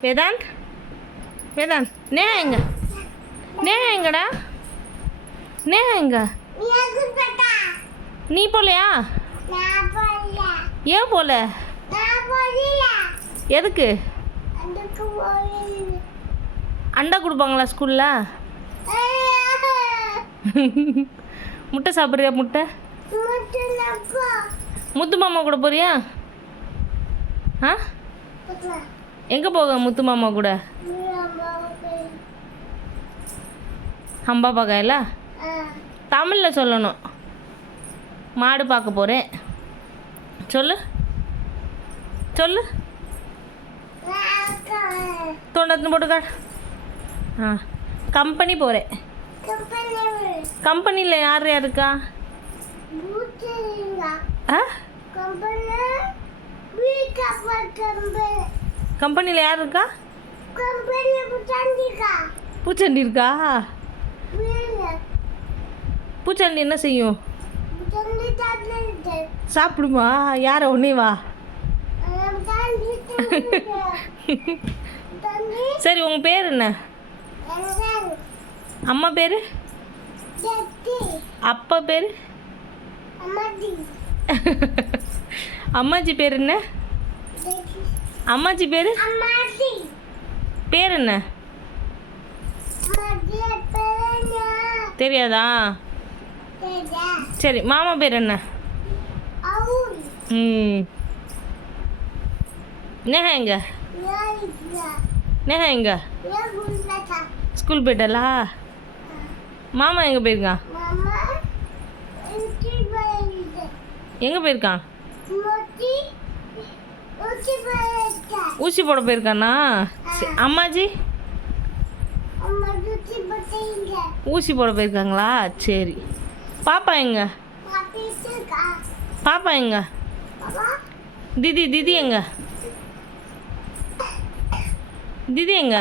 வேதாந்த் வேதாந்த் நேஹா எங்க நேஹா எங்கடா நேஹா எங்க நீ போலையா ஏன் போல எதுக்கு அண்டா கொடுப்பாங்களா ஸ்கூலில் முட்டை சாப்பிட்றியா முட்டை முத்து மாமா கூட போறியா ஆ எங்கே போக முத்து மாமா கூட அம்பா பார்க்கல தமிழில் சொல்லணும் மாடு பார்க்க போகிறேன் சொல்லு சொல்லு தொண்ணூற்றி போட்டுக்கா ஆ கம்பெனி போகிறேன் கம்பெனியில் யார் யார் இருக்கா ஆ கம்பெனியில் யார் இருக்கா பூச்சண்டி இருக்கா பூச்சண்டி என்ன செய்யும் சாப்பிடுமா யார ஒன்னே வா சரி உங்கள் பேர் என்ன அம்மா பேர் அப்பா பேர் அம்மாச்சி பேர் என்ன அம்மாச்சி பேர் பேர் என்ன தெரியாதா சரி மாமா பேர் என்ன நேஹா எங்க நேஹா எங்க ஸ்கூல் போயிட்டலா மாமா எங்கே போயிருக்கான் எங்கே போயிருக்கான் ஊசி போட போயிருக்கானா அம்மாஜி ஊசி போட போயிருக்காங்களா சரி பாப்பா எங்க பாப்பா எங்க தீதி எங்க தீதி எங்க